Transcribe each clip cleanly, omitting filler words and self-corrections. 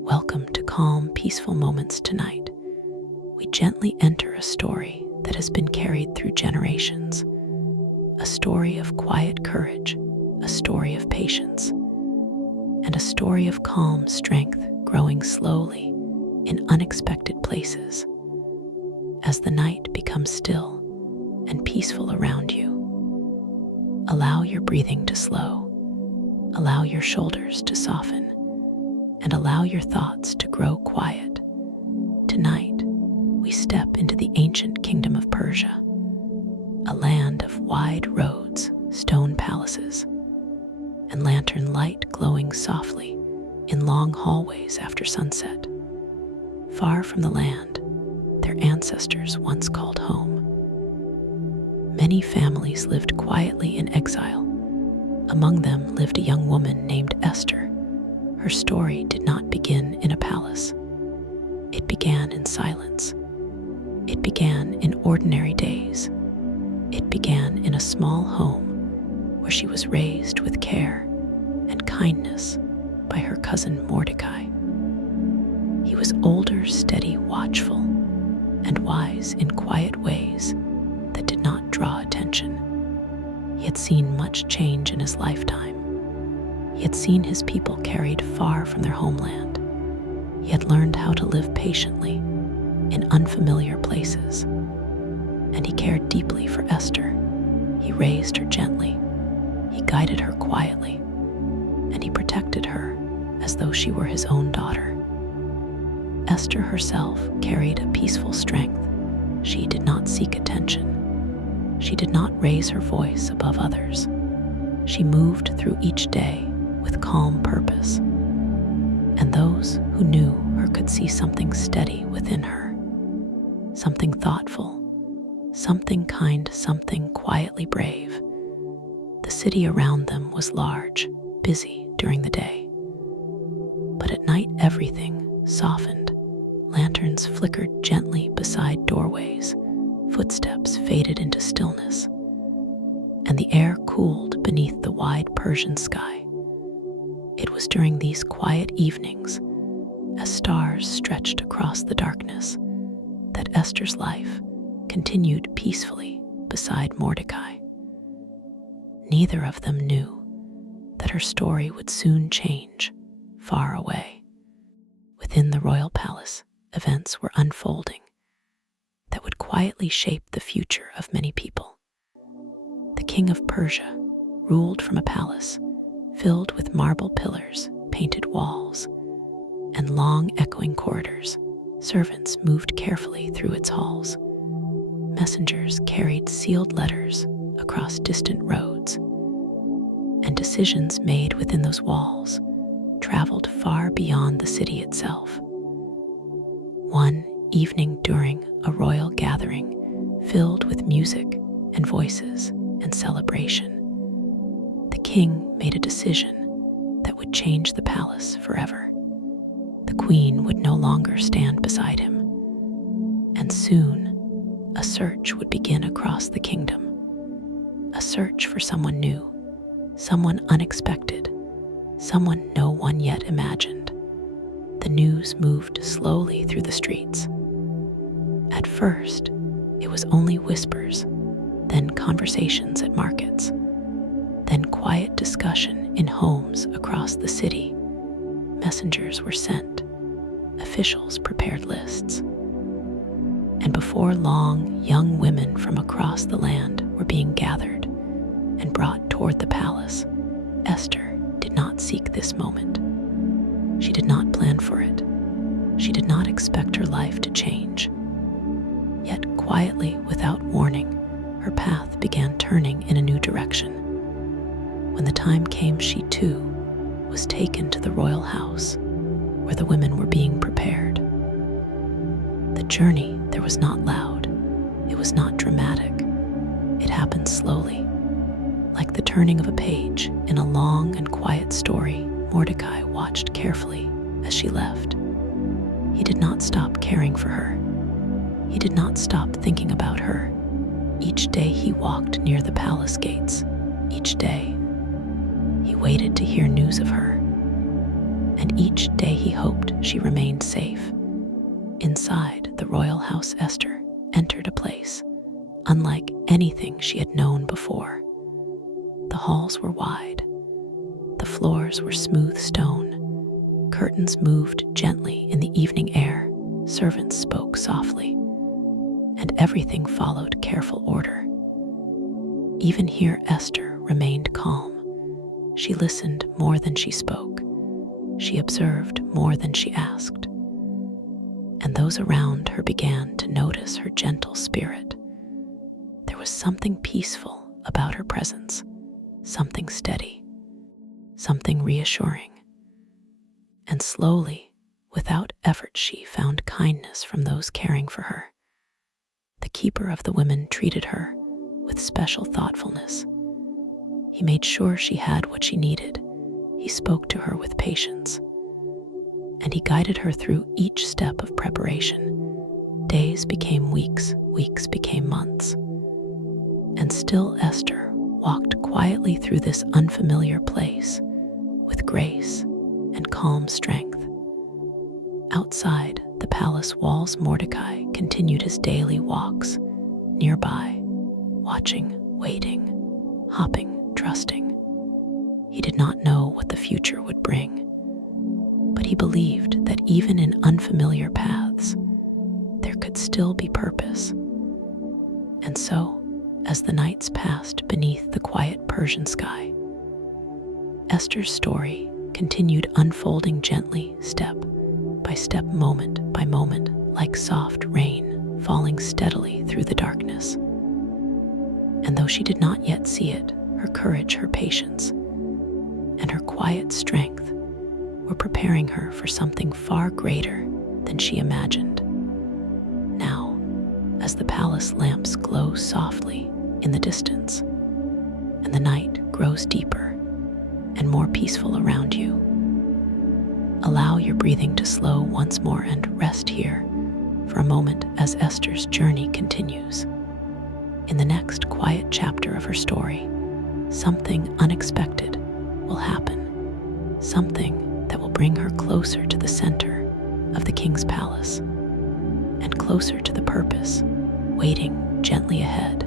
Welcome to Calm, Peaceful Moments tonight. We gently enter a story that has been carried through generations, a story of quiet courage, a story of patience, and a story of calm strength growing slowly in unexpected places. As the night becomes still and peaceful around you, allow your breathing to slow, allow your shoulders to soften, and allow your thoughts to grow quiet. Tonight, we step into the ancient kingdom of Persia, a land of wide roads, stone palaces, and lantern light glowing softly in long hallways after sunset. Far from the land their ancestors once called home, many families lived quietly in exile. Among them lived a young woman named Esther. Her story did not begin in a palace. It began in silence. It began in ordinary days. It began in a small home where she was raised with care and kindness by her cousin Mordecai. He was older, steady, watchful, and wise in quiet ways that did not draw attention. He had seen much change in his lifetime. He had seen his people carried far from their homeland. He had learned how to live patiently in unfamiliar places, and he cared deeply for Esther. He raised her gently, he guided her quietly, and he protected her as though she were his own daughter. Esther herself carried a peaceful strength. She did not seek attention. She did not raise her voice above others. She moved through each day with calm purpose, and those who knew her could see something steady within her, something thoughtful, something kind, something quietly brave. The city around them was large, busy during the day, but at night everything softened. Lanterns flickered gently beside doorways, footsteps faded into stillness, and the air cooled beneath the wide Persian sky. It was during these quiet evenings, as stars stretched across the darkness, that Esther's life continued peacefully beside Mordecai. Neither of them knew that her story would soon change far away. Within the royal palace, events were unfolding that would quietly shape the future of many people. The king of Persia ruled from a palace filled with marble pillars, painted walls, and long echoing corridors. Servants moved carefully through its halls. Messengers carried sealed letters across distant roads, and decisions made within those walls traveled far beyond the city itself. One evening during a royal gathering filled with music and voices and celebration, the king made a decision that would change the palace forever. The queen would no longer stand beside him, and soon a search would begin across the kingdom. A search for someone new, someone unexpected, someone no one yet imagined. The news moved slowly through the streets. At first, it was only whispers, then conversations at markets, then quiet discussion in homes across the city. Messengers were sent, officials prepared lists, and before long, young women from across the land were being gathered and brought toward the palace. Esther did not seek this moment. She did not plan for it. She did not expect her life to change. Yet quietly, without warning, her path began turning in a new direction. When the time came, she too was taken to the royal house, where the women were being prepared. The journey there was not loud. It was not dramatic. It happened slowly, like the turning of a page in a long and quiet story. Mordecai watched carefully as she left. He did not stop caring for her. He did not stop thinking about her. Each day he walked near the palace gates. Each day he waited to hear news of her, and each day he hoped she remained safe. Inside the royal house, Esther entered a place unlike anything she had known before. The halls were wide. The floors were smooth stone. Curtains moved gently in the evening air. Servants spoke softly, and everything followed careful order. Even here, Esther remained calm. She listened more than she spoke. She observed more than she asked. And those around her began to notice her gentle spirit. There was something peaceful about her presence, something steady, something reassuring. And slowly, without effort, she found kindness from those caring for her. The keeper of the women treated her with special thoughtfulness. He made sure she had what she needed. He spoke to her with patience, and he guided her through each step of preparation. Days became weeks, weeks became months. And still Esther walked quietly through this unfamiliar place with grace and calm strength. Outside the palace walls, Mordecai continued his daily walks, nearby, watching, waiting, hopping, trusting. He did not know what the future would bring, but he believed that even in unfamiliar paths, there could still be purpose. And so, as the nights passed beneath the quiet Persian sky, Esther's story continued unfolding gently, step by step, moment by moment, like soft rain falling steadily through the darkness. And though she did not yet see it, her courage, her patience, and her quiet strength were preparing her for something far greater than she imagined. Now, as the palace lamps glow softly in the distance, and the night grows deeper and more peaceful around you, allow your breathing to slow once more and rest here for a moment as Esther's journey continues. In the next quiet chapter of her story, something unexpected will happen, something that will bring her closer to the center of the king's palace and closer to the purpose waiting gently ahead.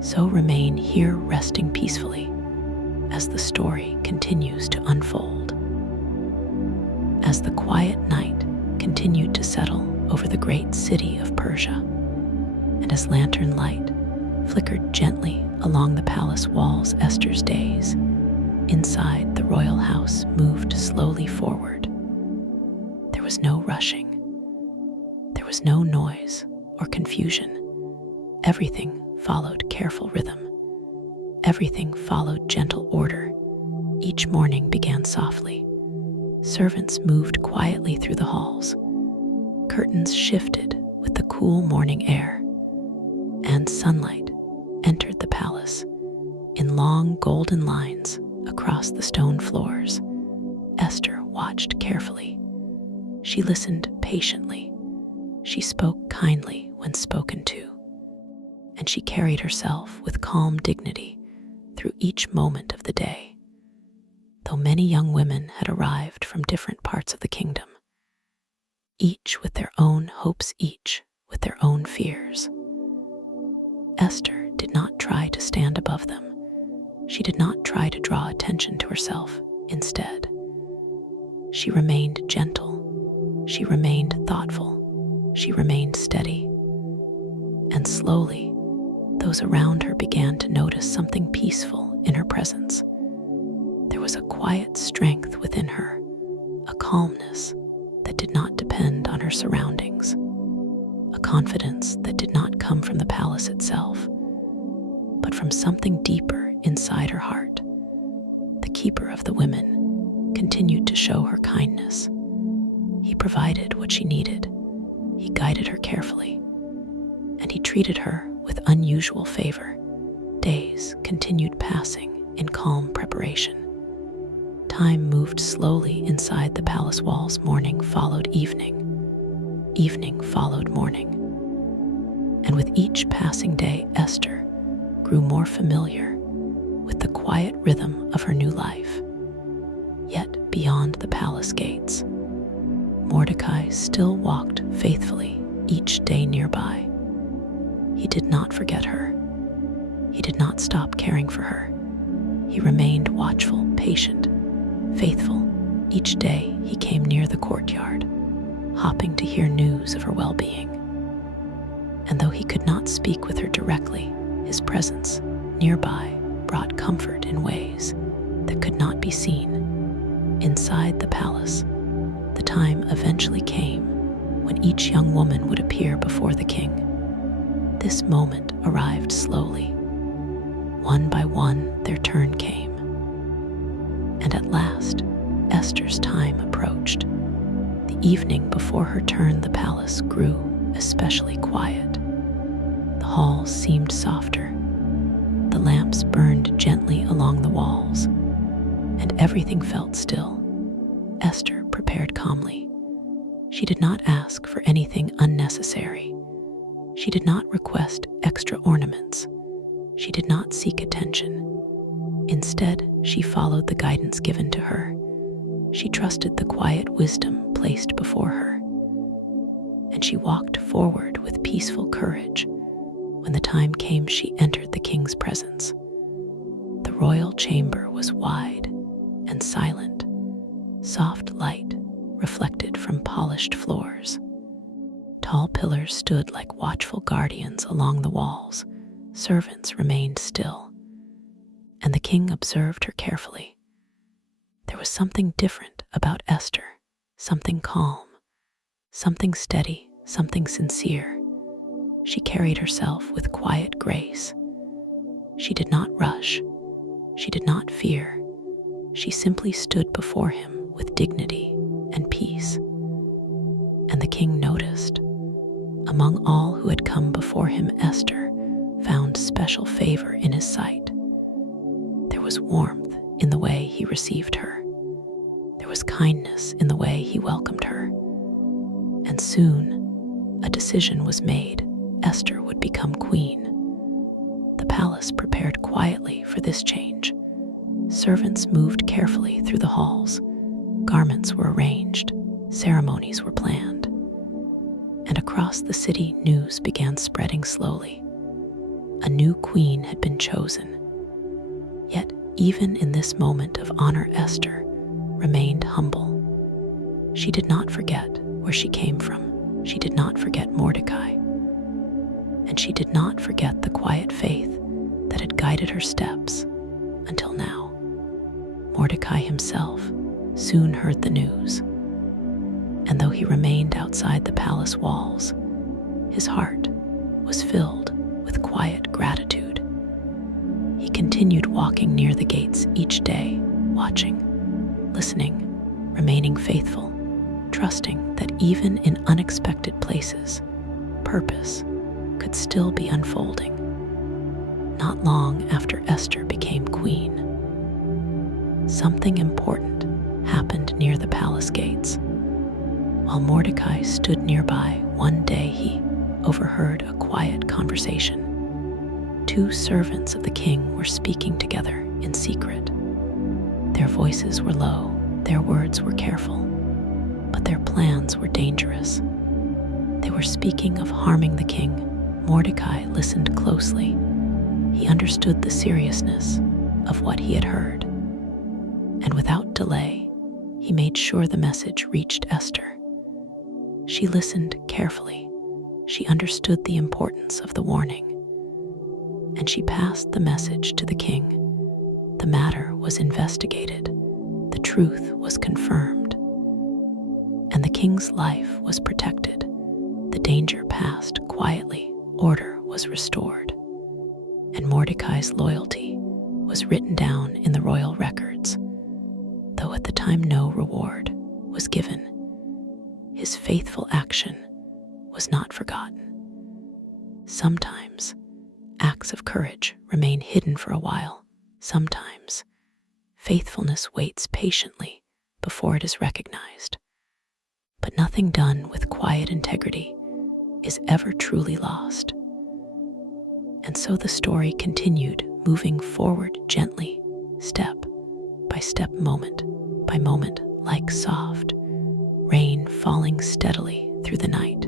So remain here, resting peacefully as the story continues to unfold. As the quiet night continued to settle over the great city of Persia, and as lantern light flickered gently along the palace walls, Esther's days inside the royal house moved slowly forward. There was no rushing. There was no noise or confusion. Everything followed careful rhythm. Everything followed gentle order. Each morning began softly. Servants moved quietly through the halls. Curtains shifted with the cool morning air, and sunlight entered the palace in long golden lines across the stone floors. Esther watched carefully. She listened patiently. She spoke kindly when spoken to, and she carried herself with calm dignity through each moment of the day. Though many young women had arrived from different parts of the kingdom, each with their own hopes, each with their own fears, Esther did not try to stand above them. She did not try to draw attention to herself. Instead, she remained gentle. She remained thoughtful. She remained steady. And slowly, those around her began to notice something peaceful in her presence. There was a quiet strength within her, a calmness that did not depend on her surroundings, a confidence that did not come from the palace itself, but from something deeper inside her heart. The keeper of the women continued to show her kindness. He provided what she needed. He guided her carefully, and he treated her with unusual favor. Days continued passing in calm preparation. Time moved slowly inside the palace walls. Morning followed evening. Evening followed morning. And with each passing day, Esther grew more familiar with the quiet quiet rhythm of her new life. Yet beyond the palace gates, Mordecai still walked faithfully each day nearby. He did not forget her. He did not stop caring for her. He remained watchful, patient, faithful. Each day he came near the courtyard, hoping to hear news of her well-being. And though he could not speak with her directly, his presence nearby brought comfort in ways that could not be seen. Inside the palace, the time eventually came when each young woman would appear before the king. This moment arrived slowly. One by one, their turn came. And at last, Esther's time approached. The evening before her turn, the palace grew especially quiet. The halls seemed softer. The lamps burned gently along the walls, and everything felt still. Esther prepared calmly. She did not ask for anything unnecessary. She did not request extra ornaments. She did not seek attention. Instead, she followed the guidance given to her. She trusted the quiet wisdom placed before her. And she walked forward with peaceful courage. When the time came, she entered the king's presence. The royal chamber was wide and silent. Soft light reflected from polished floors. Tall pillars stood like watchful guardians along the walls. Servants remained still, and the king observed her carefully. There was something different about Esther, something calm, something steady, something sincere. She carried herself with quiet grace. She did not rush. She did not fear. She simply stood before him with dignity and peace. And the king noticed. Among all who had come before him, Esther found special favor in his sight. There was warmth in the way he received her. There was kindness in the way he welcomed her. And soon, a decision was made. Esther would become queen. The palace prepared quietly for this change. Servants moved carefully through the halls. Garments were arranged. Ceremonies were planned. And across the city, news began spreading slowly. A new queen had been chosen. Yet, even in this moment of honor, Esther remained humble. She did not forget where she came from. She did not forget Mordecai. And she did not forget the quiet faith that had guided her steps until now. Mordecai himself soon heard the news. And though he remained outside the palace walls, his heart was filled with quiet gratitude. He continued walking near the gates each day, watching, listening, remaining faithful, trusting that even in unexpected places, purpose could still be unfolding. Not long after Esther became queen, something important happened near the palace gates. While Mordecai stood nearby, one day he overheard a quiet conversation. Two servants of the king were speaking together in secret. Their voices were low, their words were careful, but their plans were dangerous. They were speaking of harming the king. Mordecai listened closely. He understood the seriousness of what he had heard. And without delay, he made sure the message reached Esther. She listened carefully. She understood the importance of the warning. And she passed the message to the king. The matter was investigated. The truth was confirmed. And the king's life was protected. The danger passed quietly. Order was restored. And Mordecai's loyalty was written down in the royal records. Though at the time no reward was given, his faithful action was not forgotten. Sometimes, acts of courage remain hidden for a while. Sometimes, faithfulness waits patiently before it is recognized. But nothing done with quiet integrity is ever truly lost. And so the story continued, moving forward gently, step by step, moment by moment, like soft rain falling steadily through the night.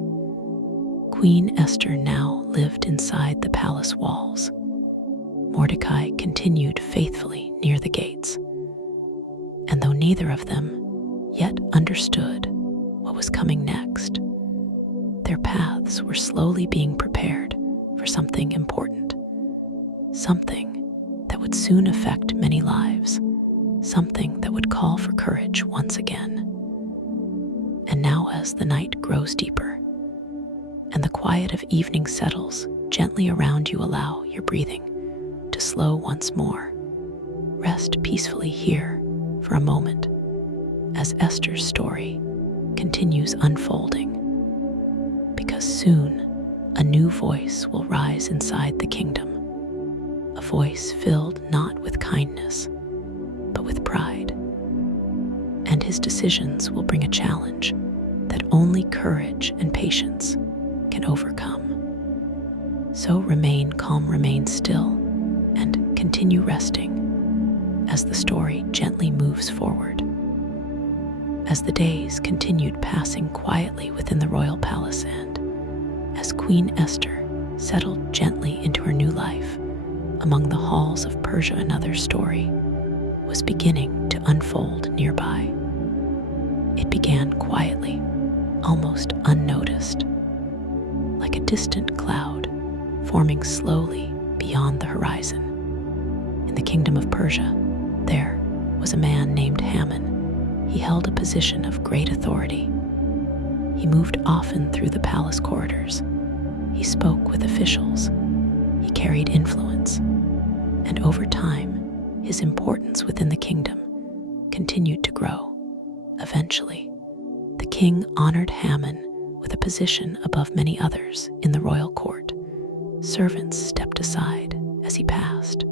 Queen Esther now lived inside the palace walls. Mordecai continued faithfully near the gates. And though neither of them yet understood what was coming next, their paths were slowly being prepared for something important, something that would soon affect many lives, something that would call for courage once again. And now, as the night grows deeper and the quiet of evening settles gently around you, allow your breathing to slow once more. Rest peacefully here for a moment as Esther's story continues unfolding, because soon a new voice will rise inside the kingdom, a voice filled not with kindness, but with pride. And his decisions will bring a challenge that only courage and patience can overcome. So remain calm, remain still, and continue resting as the story gently moves forward. As the days continued passing quietly within the royal palace, and as Queen Esther settled gently into her new life among the halls of Persia, another story was beginning to unfold nearby. It began quietly, almost unnoticed, like a distant cloud forming slowly beyond the horizon. In the kingdom of Persia, there was a man named Haman. He held a position of great authority. He moved often through the palace corridors. He spoke with officials. He carried influence. And over time, his importance within the kingdom continued to grow. Eventually, the king honored Haman with a position above many others in the royal court. Servants stepped aside as he passed.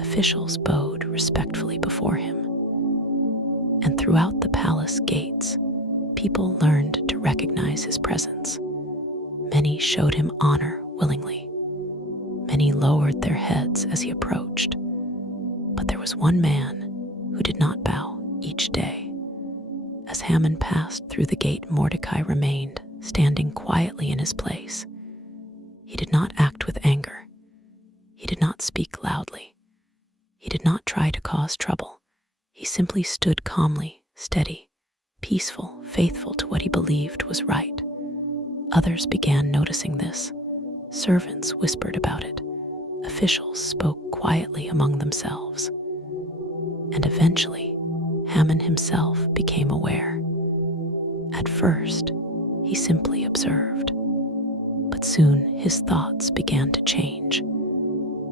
Officials bowed respectfully before him. And throughout the palace gates, people learned to recognize his presence. Many showed him honor willingly. Many lowered their heads as he approached. But there was one man who did not bow each day. As Haman passed through the gate, Mordecai remained standing quietly in his place. He did not act with anger. He did not speak loudly. He did not try to cause trouble. He simply stood calmly, steady, peaceful, faithful to what he believed was right. Others began noticing this. Servants whispered about it. Officials spoke quietly among themselves. And eventually, Haman himself became aware. At first, he simply observed. But soon his thoughts began to change.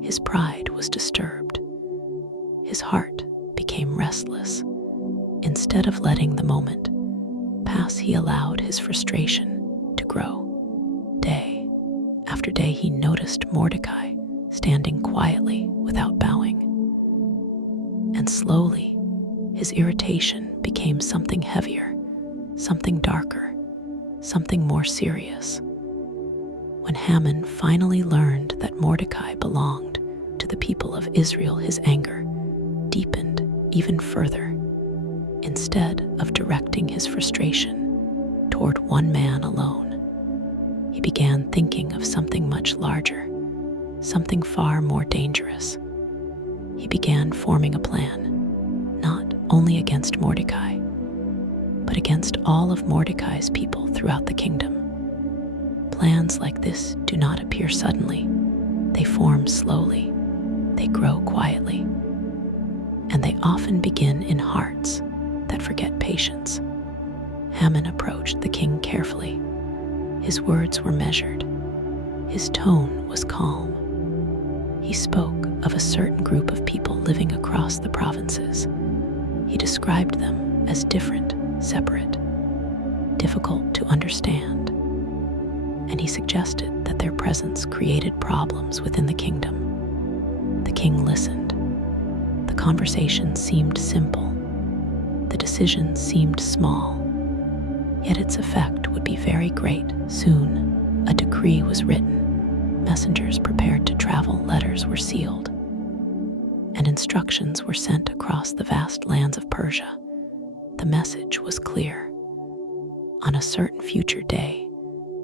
His pride was disturbed. His heart became restless. Instead of letting the moment pass, he allowed his frustration to grow. Day after day, he noticed Mordecai standing quietly without bowing. And slowly, his irritation became something heavier, something darker, something more serious. When Haman finally learned that Mordecai belonged to the people of Israel, his anger deepened even further. Instead of directing his frustration toward one man alone, he began thinking of something much larger, something far more dangerous. He began forming a plan, not only against Mordecai, but against all of Mordecai's people throughout the kingdom. Plans like this do not appear suddenly. They form slowly. They grow quietly. And they often begin in hearts that forget patience. Haman approached the king carefully. His words were measured. His tone was calm. He spoke of a certain group of people living across the provinces. He described them as different, separate, difficult to understand. And he suggested that their presence created problems within the kingdom. The king listened. The conversation seemed simple. The decision seemed small. Yet its effect would be very great. Soon, a decree was written. Messengers prepared to travel. Letters were sealed. and instructions were sent across the vast lands of Persia. The message was clear. On a certain future day,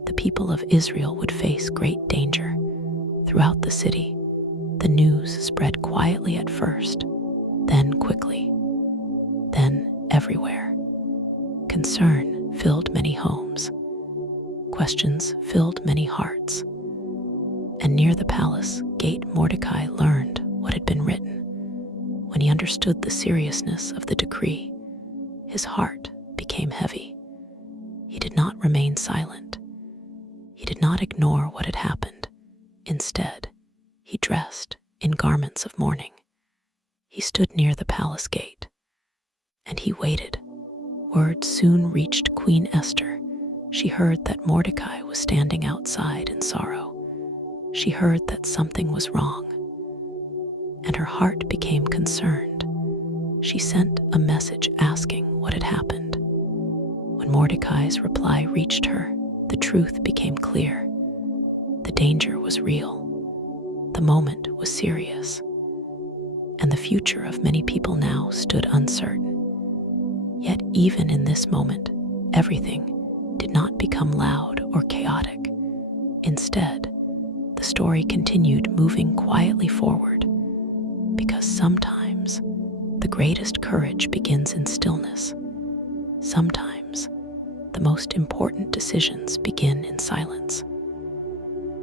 the people of Israel would face great danger. Throughout the city, the news spread quietly at first, then quickly, then everywhere. Concern filled many homes. Questions filled many hearts. And near the palace gate, Mordecai learned what had been written. When he understood the seriousness of the decree, his heart became heavy. He did not remain silent. He did not ignore what had happened. Instead, he dressed in garments of mourning. He stood near the palace gate, and he waited. Word soon reached Queen Esther. She heard that Mordecai was standing outside in sorrow. She heard that something was wrong, and her heart became concerned. She sent a message asking what had happened. When Mordecai's reply reached her, the truth became clear. The danger was real. The moment was serious, and the future of many people now stood uncertain. Yet even in this moment, everything did not become loud or chaotic. Instead, the story continued moving quietly forward, because sometimes the greatest courage begins in stillness. Sometimes the most important decisions begin in silence.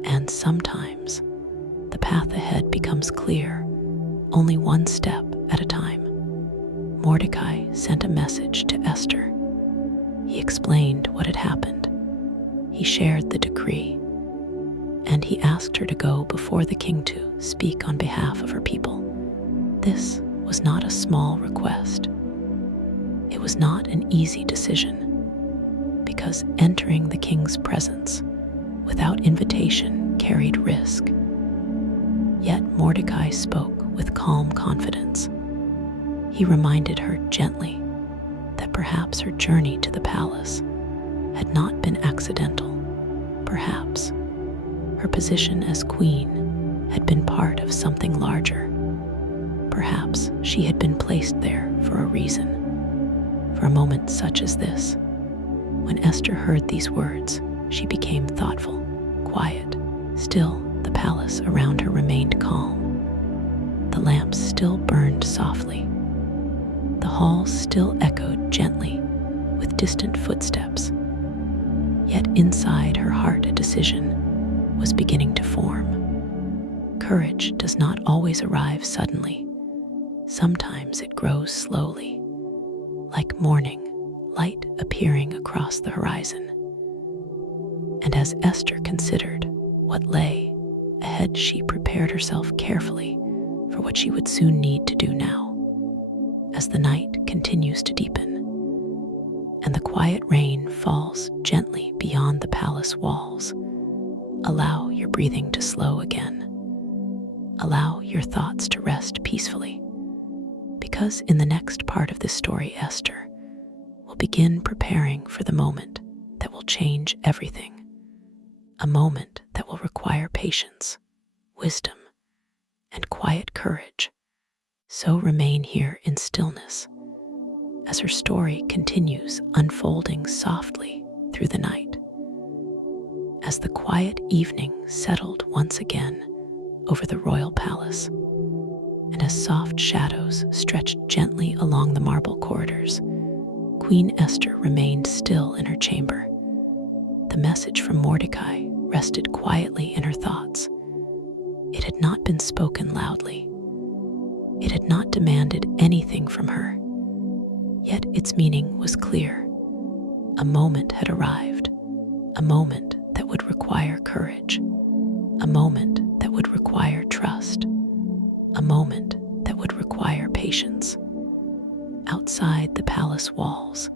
And sometimes the path ahead becomes clear, only one step at a time. Mordecai sent a message to Esther. He explained what had happened. He shared the decree, and he asked her to go before the king to speak on behalf of her people. This was not a small request. It was not an easy decision, because entering the king's presence without invitation carried risk. Yet Mordecai spoke with calm confidence. He reminded her gently that perhaps her journey to the palace had not been accidental. Perhaps her position as queen had been part of something larger. Perhaps she had been placed there for a reason. For a moment such as this, when Esther heard these words, she became thoughtful, quiet. Still, the palace around her remained calm. The lamps still burned softly. The halls still echoed gently with distant footsteps. Yet inside her heart a decision was beginning to form. Courage does not always arrive suddenly. Sometimes it grows slowly, like morning light appearing across the horizon. And as Esther considered what lay ahead, she prepared herself carefully for what she would soon need to do now. As the night continues to deepen, and the quiet rain falls gently beyond the palace walls, allow your breathing to slow again. Allow your thoughts to rest peacefully, because in the next part of this story, Esther will begin preparing for the moment that will change everything. A moment that will require patience, wisdom, and quiet courage. So remain here in stillness as her story continues unfolding softly through the night. As the quiet evening settled once again over the royal palace, and as soft shadows stretched gently along the marble corridors, Queen Esther remained still in her chamber. The message from Mordecai rested quietly in her thoughts. It had not been spoken loudly. It had not demanded anything from her. Yet its meaning was clear. A moment had arrived, a moment that would require courage, a moment that would require trust, a moment that would require patience. Outside the palace walls,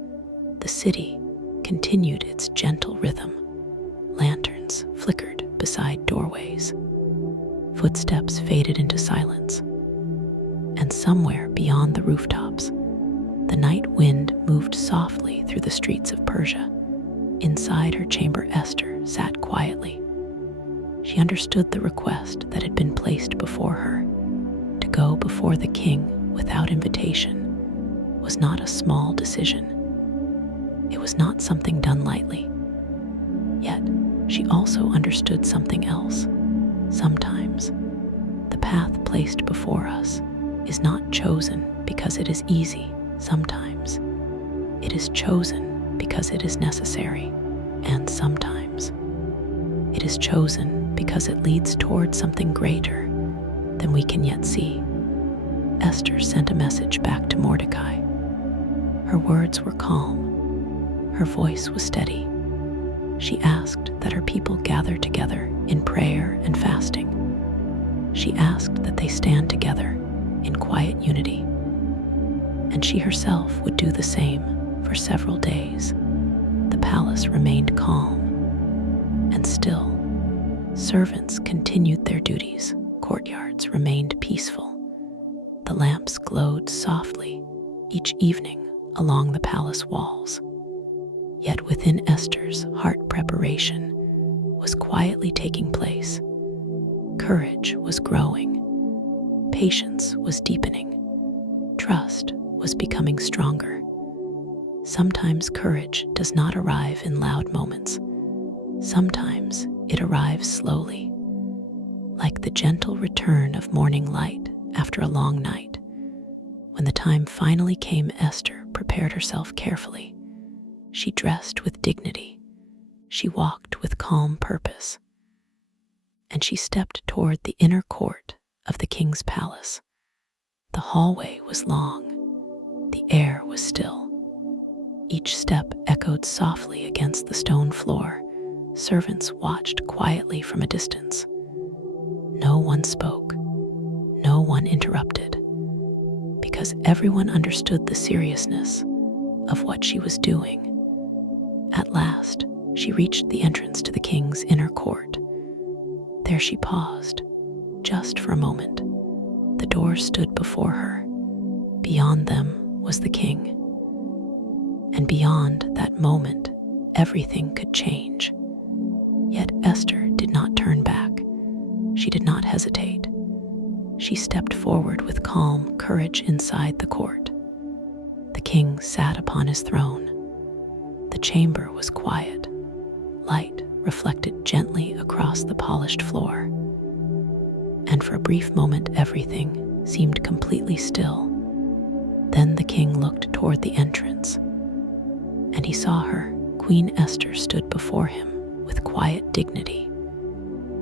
the city continued its gentle rhythm. Lanterns flickered beside doorways. Footsteps faded into silence. And somewhere beyond the rooftops, the night wind moved softly through the streets of Persia. Inside her chamber, Esther sat quietly. She understood the request that had been placed before her, to go before the king without invitation was not a small decision. It was not something done lightly. Yet, she also understood something else. Sometimes, the path placed before us is not chosen because it is easy. Sometimes, it is chosen because it is necessary. And sometimes, it is chosen because it leads toward something greater than we can yet see. Esther sent a message back to Mordecai. Her words were calm. Her voice was steady. She asked that her people gather together in prayer and fasting. She asked that they stand together in quiet unity. And she herself would do the same for several days. The palace remained calm and still. Servants continued their duties. Courtyards remained peaceful. The lamps glowed softly each evening along the palace walls. Yet within Esther's heart, preparation was quietly taking place. Courage was growing. Patience was deepening. Trust was becoming stronger. Sometimes courage does not arrive in loud moments. Sometimes it arrives slowly, like the gentle return of morning light after a long night. When the time finally came, Esther prepared herself carefully. She dressed with dignity. She walked with calm purpose. And she stepped toward the inner court of the king's palace. The hallway was long. The air was still. Each step echoed softly against the stone floor. Servants watched quietly from a distance. No one spoke. No one interrupted. Because everyone understood the seriousness of what she was doing. At last, she reached the entrance to the king's inner court. There she paused, just for a moment. The doors stood before her. Beyond them was the king. And beyond that moment, everything could change. Yet Esther did not turn back. She did not hesitate. She stepped forward with calm courage inside the court. The king sat upon his throne. The chamber was quiet. Light reflected gently across the polished floor. And for a brief moment, everything seemed completely still. Then the king looked toward the entrance, and he saw her. Queen Esther stood before him with quiet dignity.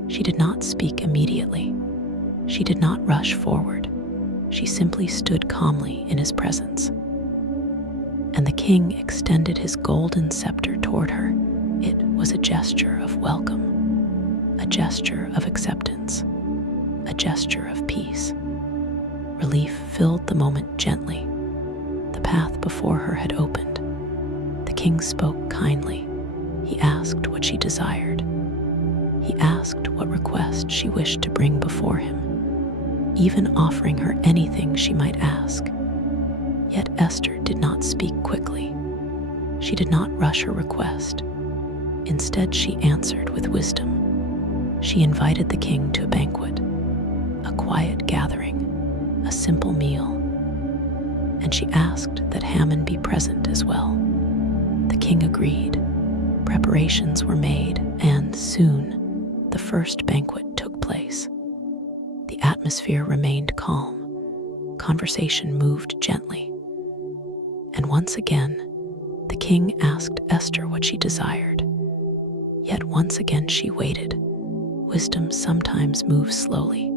She did not speak immediately. She did not rush forward. She simply stood calmly in his presence. And the king extended his golden scepter toward her. It was a gesture of welcome, a gesture of acceptance, a gesture of peace. Relief filled the moment gently. The path before her had opened. The king spoke kindly. He asked what she desired. He asked what request she wished to bring before him, even offering her anything she might ask. Yet Esther did not speak quickly. She did not rush her request. Instead, she answered with wisdom. She invited the king to a banquet, a quiet gathering, a simple meal, and she asked that Haman be present as well. The king agreed. Preparations were made, and soon the first banquet took place. The atmosphere remained calm. Conversation moved gently. And once again, the king asked Esther what she desired. Yet once again she waited. Wisdom sometimes moves slowly.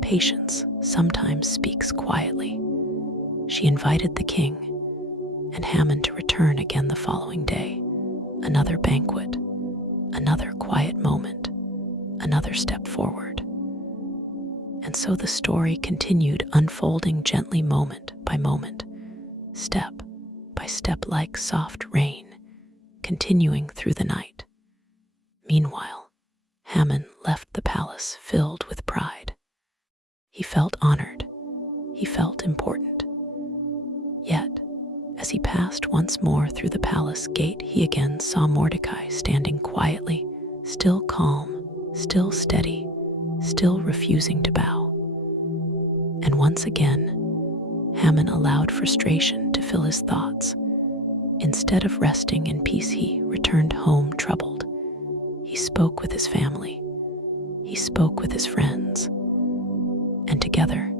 Patience sometimes speaks quietly. She invited the king and Haman to return again the following day. Another banquet, another quiet moment, another step forward. And so the story continued, unfolding gently moment by moment, step by step, like soft rain, continuing through the night. Meanwhile, Haman left the palace filled with pride. He felt honored. He felt important. Yet, as he passed once more through the palace gate, he again saw Mordecai standing quietly, still calm, still steady, still refusing to bow. And once again, Haman allowed frustration to fill his thoughts. Instead of resting in peace, he returned home troubled. He spoke with his family. He spoke with his friends. And together,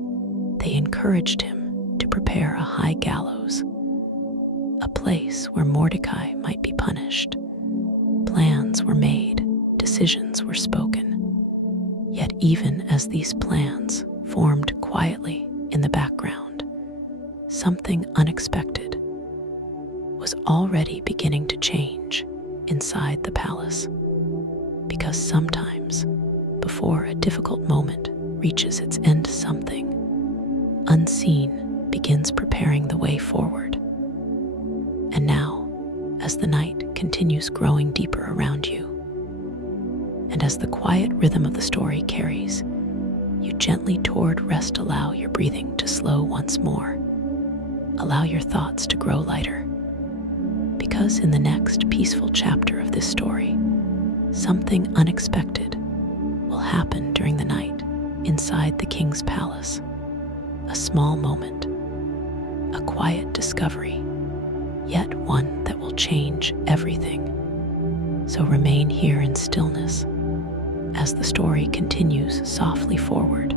they encouraged him to prepare a high gallows, a place where Mordecai might be punished. Plans were made, decisions were spoken. Yet even as these plans formed quietly in the background, something unexpected was already beginning to change inside the palace. Because sometimes, before a difficult moment reaches its end, something unseen begins preparing the way forward. And now, as the night continues growing deeper around you, and as the quiet rhythm of the story carries you gently toward rest, allow your breathing to slow once more. Allow your thoughts to grow lighter. Because in the next peaceful chapter of this story, something unexpected will happen during the night inside the king's palace. A small moment, a quiet discovery, yet one that will change everything. So remain here in stillness as the story continues softly forward.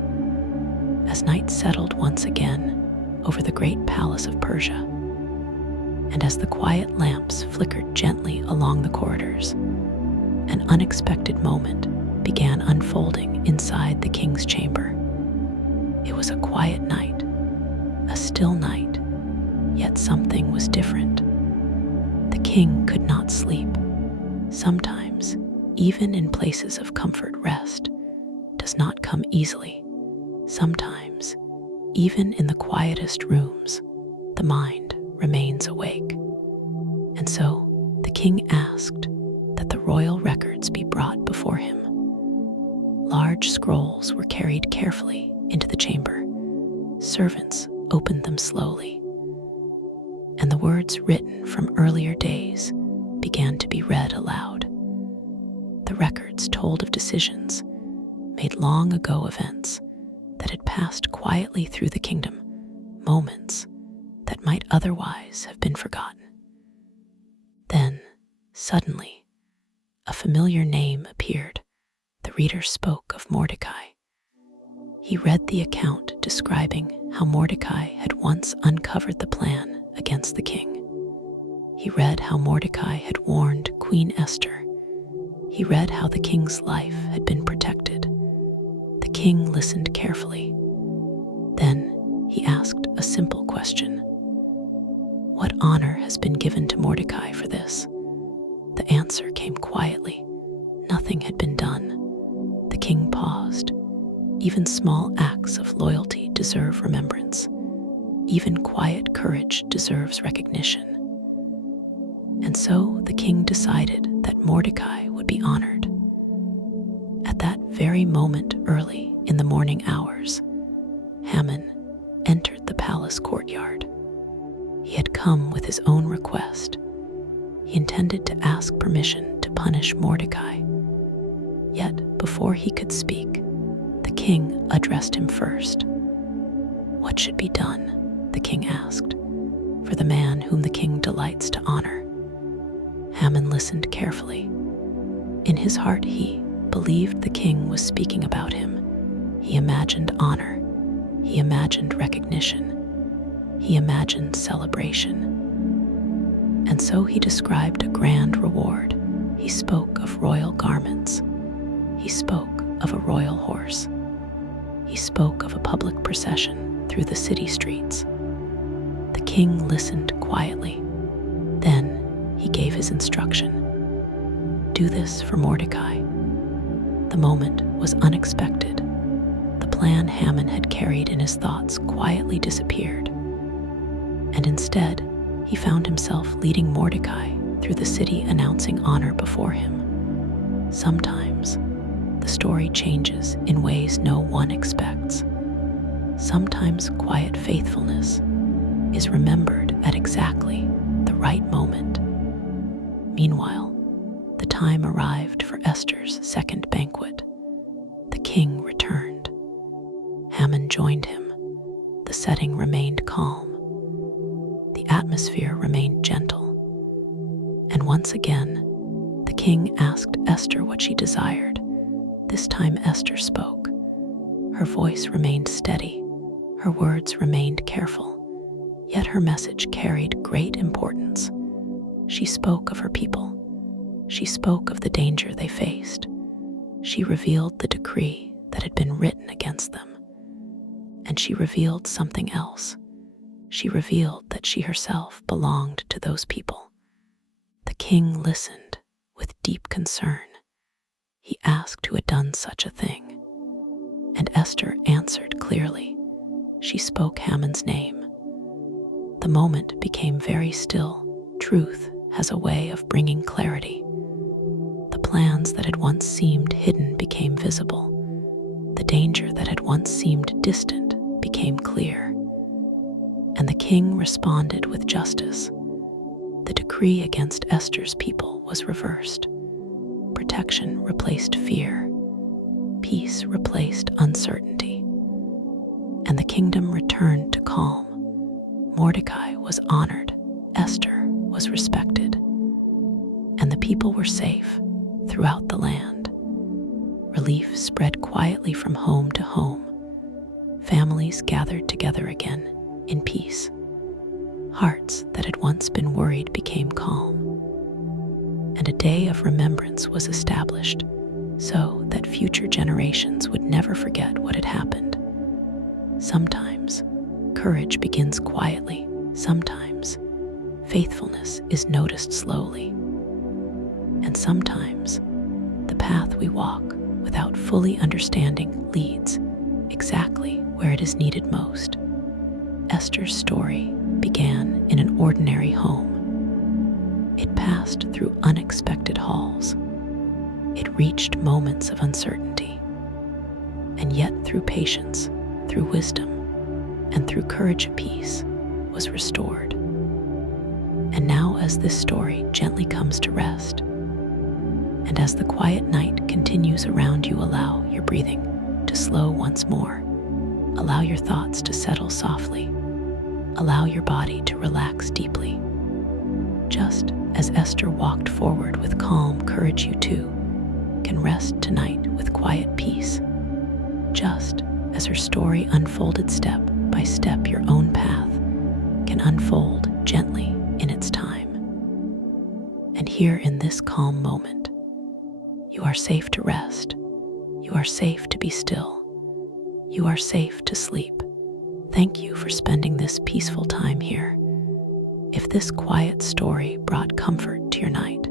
As night settled once again over the great palace of Persia, and as the quiet lamps flickered gently along the corridors, an unexpected moment began unfolding inside the king's chamber. It was a quiet night, a still night, yet something was different. The king could not sleep. Sometimes, even in places of comfort, rest does not come easily. Sometimes, even in the quietest rooms, the mind remains awake. And so, the king asked that the royal records be brought before him. Large scrolls were carried carefully into the chamber. Servants opened them slowly, and the words written from earlier days began to be read aloud. The records told of decisions made long ago, events that had passed quietly through the kingdom, moments that might otherwise have been forgotten. Then, suddenly, a familiar name appeared. The reader spoke of Mordecai. He read the account describing how Mordecai had once uncovered the plan against the king. He read how Mordecai had warned Queen Esther. He read how the king's life had been protected. The king listened carefully. Then he asked a simple question. What honor has been given to Mordecai for this? The answer came quietly. Nothing had been done. The king paused. Even small acts of loyalty deserve remembrance. Even quiet courage deserves recognition. And so the king decided that Mordecai would be honored. At that very moment, early in the morning hours, Haman entered the palace courtyard. He had come with his own request. He intended to ask permission to punish Mordecai. Yet, before he could speak, the king addressed him first. What should be done? The king asked, for the man whom the king delights to honor. Haman listened carefully. In his heart, he believed the king was speaking about him. He imagined honor. He imagined recognition. He imagined celebration. And so he described a grand reward. He spoke of royal garments. He spoke of a royal horse. He spoke of a public procession through the city streets. The king listened quietly. Then he gave his instruction. Do this for Mordecai. The moment was unexpected. The plan Haman had carried in his thoughts quietly disappeared. And instead, he found himself leading Mordecai through the city, announcing honor before him. Sometimes, the story changes in ways no one expects. Sometimes quiet faithfulness is remembered at exactly the right moment. Meanwhile, the time arrived for Esther's second banquet. The king returned. Haman joined him. the setting remained calm. The atmosphere remained gentle. And once again, the king asked Esther what she desired. This time Esther spoke. Her voice remained steady. Her words remained careful. Yet her message carried great importance. She spoke of her people. She spoke of the danger they faced. She revealed the decree that had been written against them. And she revealed something else. She revealed that she herself belonged to those people. The king listened with deep concern. He asked who had done such a thing. And Esther answered clearly. She spoke Haman's name. The moment became very still. Truth has a way of bringing clarity. The plans that had once seemed hidden became visible. The danger that had once seemed distant became clear. And the king responded with justice. The decree against Esther's people was reversed. Protection replaced fear. Peace replaced uncertainty. And the kingdom returned to calm. Mordecai was honored. Esther was respected. And the people were safe throughout the land. Relief spread quietly from home to home. Families gathered together again in peace. Hearts that had once been worried became calm. And a day of remembrance was established so that future generations would never forget what had happened. Sometimes courage begins quietly. Sometimes faithfulness is noticed slowly. And sometimes the path we walk without fully understanding leads exactly where it is needed most. Esther's story began in an ordinary home. It passed through unexpected halls. It reached moments of uncertainty. And yet through patience, through wisdom, and through courage, peace was restored. And now as this story gently comes to rest, and as the quiet night continues around you, allow your breathing to slow once more. Allow your thoughts to settle softly. Allow your body to relax deeply. Just as Esther walked forward with calm courage, you too can rest tonight with quiet peace. Just as her story unfolded step by step, your own path can unfold gently in its time. And here in this calm moment, you are safe to rest. You are safe to be still. You are safe to sleep. Thank you for spending this peaceful time here. If this quiet story brought comfort to your night,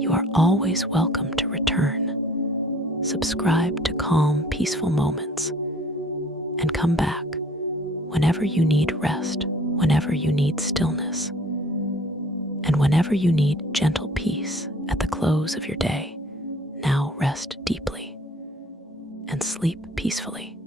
you are always welcome to return. Subscribe to Calm, Peaceful Moments and come back whenever you need rest, whenever you need stillness, and whenever you need gentle peace at the close of your day. Now rest deeply and sleep peacefully.